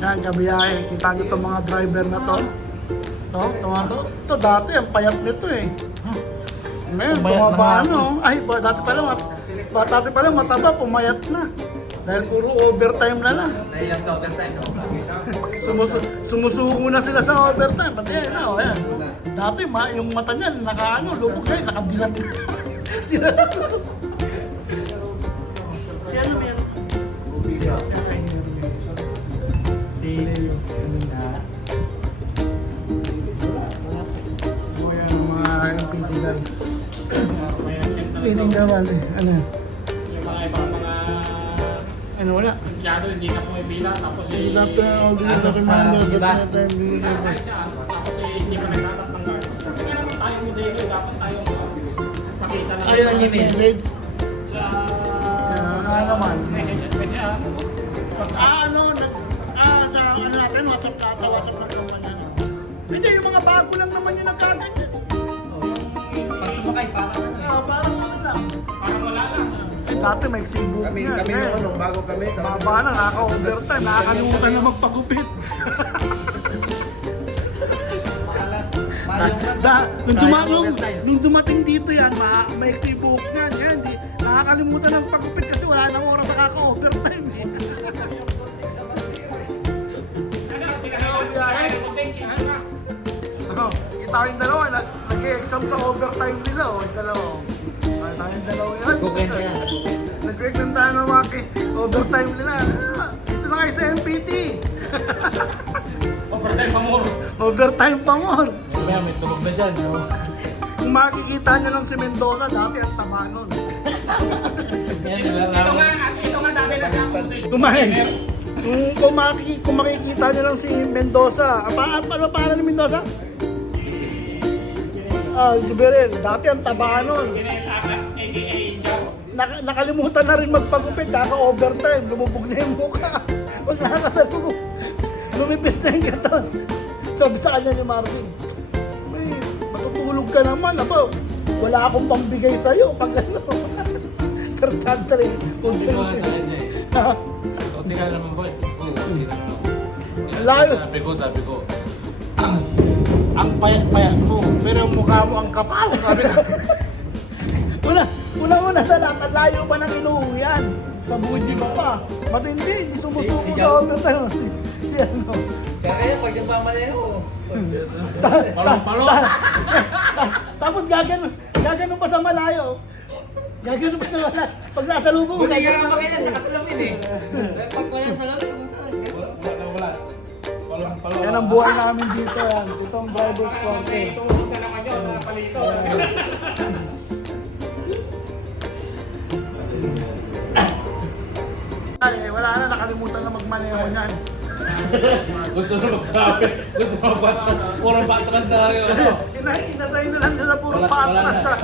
Yan, kabiyahe. Kita nyo itong mga driver na to. Ito dati, ang payat nito eh. Ngayon, tumaba ano. Ay, dati pa lang mataba, pumayat na. Dahil puro overtime na lang. Naiyak ka overtime, no? Sumusuko na sila sa overtime. Pati yan, ayan. Dati, yung mata niya, lubog siya, nakadilat. Siya ano meron? Ubiga. Piling gawan eh. Ano? Yung mga ibang mga Ano wala? empleyado hindi na pumipila tapos Hindi na all the sa commander, kahit siya tapos hindi pa nagtatatanggal. Kaya naman tayo modelo, dapat tayo makita na Ayun ang email. sa naman. kasi Sa natin, WhatsApp ng kampanya. Hindi, yung mga bago lang naman yung nagkaganyan. Pag sumakay, parang ano. Parang ano lang. parang wala lang. Dati may Facebook Kami niya. naman, nung bago kami. Baba na, nakaka-overtime. Nakakalimutan na magpagupit. Nung dumating dito yan, may Facebook niyan. Yan, nakakalimutan ng pagupit kasi wala nang oras nakaka-overtime. Kita yung dalawa, nag-exam sa overtime nila. Yung dalawa. Tayong dalawa yan. Kukwenta yan. Nag-exam tayo ng mga overtime nila. Dito na kayo sa MPT. Overtime pa more. Overtime pa more. Kaya may tulog na dyan, no? Kung makikita nyo lang si Mendoza, dati ang taba nun. Ito nga dati na siya. Kumain. Kung makikita nyo lang si Mendoza, paano ni Mendoza? Juberel, dati ang taba nun. AKA Jow. Nakalimutan na rin magpagupit, kaka-overtime, lumubog na yung mukha. Wala ka na lumipis na yung katon. Sabi sa kanya ni Marvin, matutulog ka naman, wala akong pambigay sa'yo pag ano. Sartantry. Kunti ko lang sa kanya eh. Kunti ka naman po eh. Oo, kunti ka naman. Layo. Sabi ko. Ang payat-payat mo, pero ang mukha mo ang kapal. Sabi ko. Una sa lahat, ang layo pa ng inuuyan. Sa buji mo pa. Matindi, hindi sumusuko Si na Jow. ako tayo. Si ano. Kaya pag nagmamalayo. Tapos gaganon pa sa malayo. Gaganon pa sa malayo. Pag nasa lubong. Buti ka nga makailan sa katalamin eh. Pag mayang sa lamin, Wala. Yan ang buhay namin dito yan. Ito ang driver's quarter. Tulog na naman yun, mga palito. Ay, wala na, nakalimutan na magmaneho niyan. gusto na magkape. Gusto na magbatran. Purong batran tayo. Inatay na lang nila puro patras.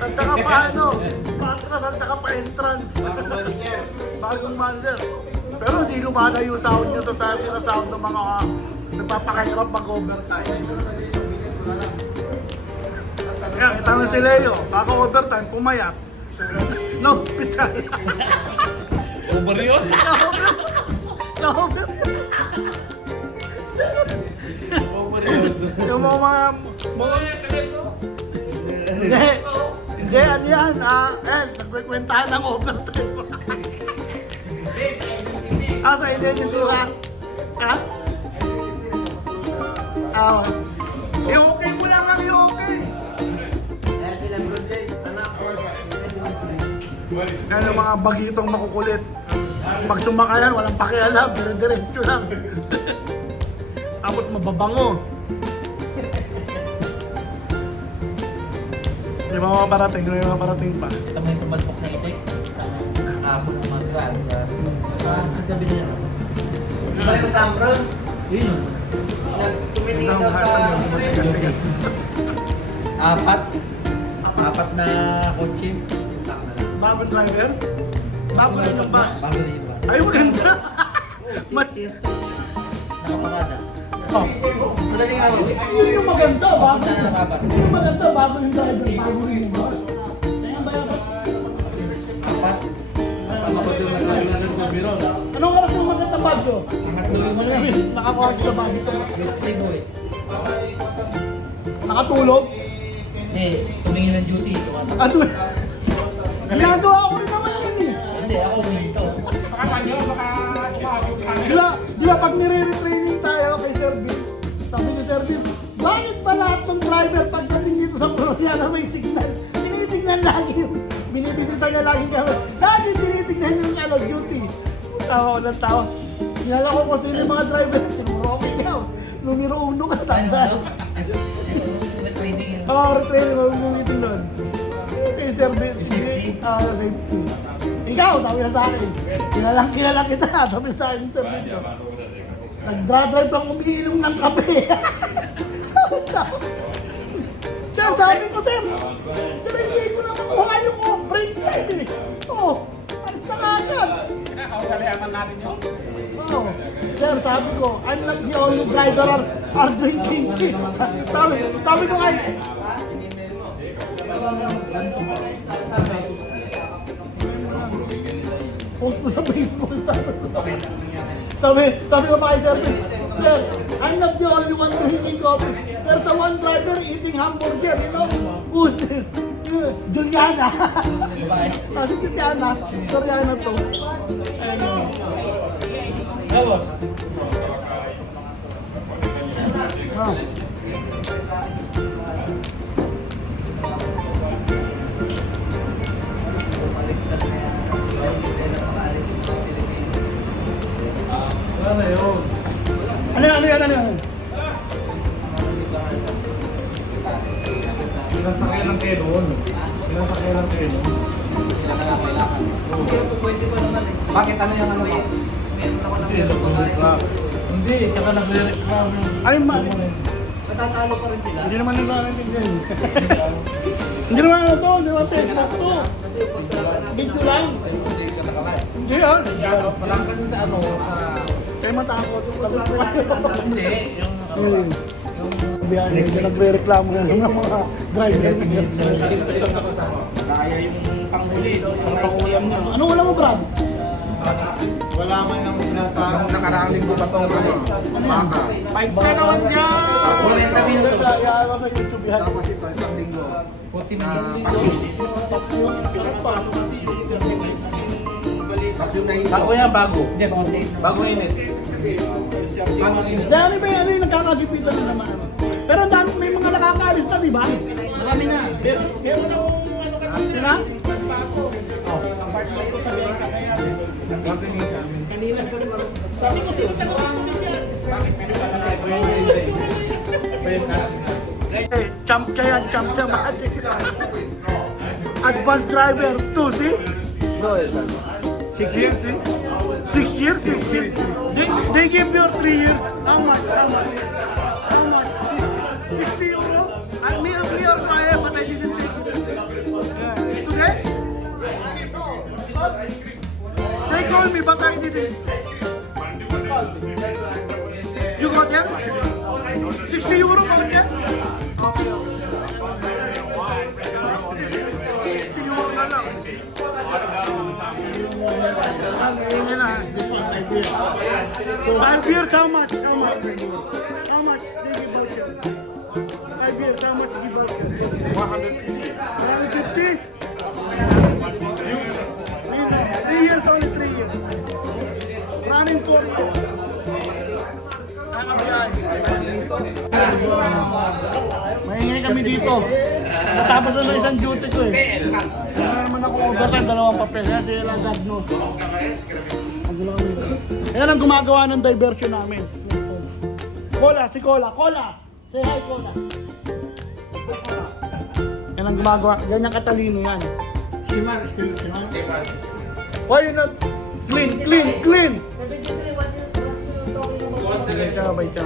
At saka paano? Patras at saka pa-entrance. Bagong manager. Pero hindi lumalayo yung sound nyo sa sinasound ng mga nagpapakahirap mag-overtime. Kaya kita mo si Leo, baka overtime, pumayat. No, hospital. Uberios. Yung mga hindi, ano yan, nagkwekwentahan ng overtime. Sa identity lang. Ha? Yung okay mo lang yung okay. Yan yung mga bagitong makukulit. Pag sumakayan, walang pakialam, dire-diretso lang. Tapos mababango. Di ba mapaparating? Di ba mapaparating pa? Ito mo yung sumalpok na itik. Nakapon ng mga grad. Sa gabi na yan. Di ba yung Samron? Yun. Tumitingin daw sa Apat na kotse. Bagong driver? Bago na yung ba? Bago na yung ba? Ay, maganda! Nakapatada. Oh. Madaling araw. Yun yung maganda, bago. Papunta na ng apat. Yun yung maganda, bago yung driver, bago rin yung boss. Kaya ba yung Apat. anong oras yung maganda ang bagyo? Nakakuha ko sa bagyo ito. Mystery boy. Nakatulog? Hindi, tumingin ng duty. Nakatulog. Ginagawa ko rin naman yun eh. Hindi, ako huminto. Baka banyo, baka Di ba pag nire-retraining tayo kay Sir Bill, sabi ni Sir Bill, bakit ba lahat ng driver pagdating dito sa Floriana may signal? Tinitignan lagi yung, binibisita niya lagi kami. Lagi tinitignan yung duty. Tawa ko ng tawa. Sinala ko kung sino yung mga driver. Sinuro ko ikaw. Numero 1 ka, tanda. Training yun. Oo, retraining mo yung meeting doon. Kay Sir Bill. Safety. Ikaw, sabi na sa akin. Kilala kita. Sabi sa akin, Sir Bill. Nagdra-drive lang umiinom ng kape. Sir, sabi ko, Sir. Sir, hindi ko na makuha yung break time eh. Oo, alis na agad. kinakawagaliaman natin yun. Oo. Sir, sabi ko, I'm not the only driver are drinking tea. Sabi ko ay, post ko sa Facebook. Sabi ko pa kay Sir, Sir, I'm not the only one drinking coffee. There's a one driver eating hamburger, you know? Who's this? Juliana. Si Juliana. Juliana to. Ayun. Tapos, Ah. Ano yun? Ano yan? Ilang sakay lang kayo doon? Bakit ano yung ano mo? Hindi, tsaka nagre-reclam yung... Ay, Matatalo pa rin sila. hindi naman nila naintindihan. Hindi naman ano to, hindi naman Facebook to. Video lang. Hindi yan. Walang kasi sa ano, sa... Kaya matakot yung Hindi, yung... Biyahe, hindi nagre-reklamo na lang ng mga driver. Kaya yung panghuli. Ano wala mo, Brad? Wala man ng nakaraang linggo pa itong baka. 5 naman dyan! 40 minutos. Kaya sa YouTube yan. Tapos ito isang linggo. 40 Na minutes. Pasyon na ito. Bago yan, bago. Hindi, konti. Bago init. Dahil ba yan yung nagkakagipitan na naman? Pero ang dami may mga nakakaalis na, di ba? Marami na. Meron akong ano kanina. Sila? Nagbago. Ang partner ko sa Beka kaya. Kanina ko naman. Sabi ko, sino taga-ulit yan? Bakit Champ siya yan, champ siya. Advanced driver 2, see? 6 years, see? 6 years, 6 years. They give you 3 years. How much? 60 euro? I mean, a 3 euro I have, but I didn't take it. Today? They called me, but I didn't. You got it? 60 euro got it? Okay. 60 euro na lang. Ang na. 5 years, how much? How much they give voucher? 5 years, how much give voucher? 150. 150? 3 years, only 3 years. Running 4 years. Maingay kami dito. Matapos na isang duty ko eh. Wala naman ako overtime, 2 papel. Kaya sila God knows. Magulo kami dito. Ayan ang gumagawa ng diversion namin. Si Cola. Say hi, Cola. Yan ang gumagawa. Ganyan katalino yan. Simar. Why you not clean? Wait ka.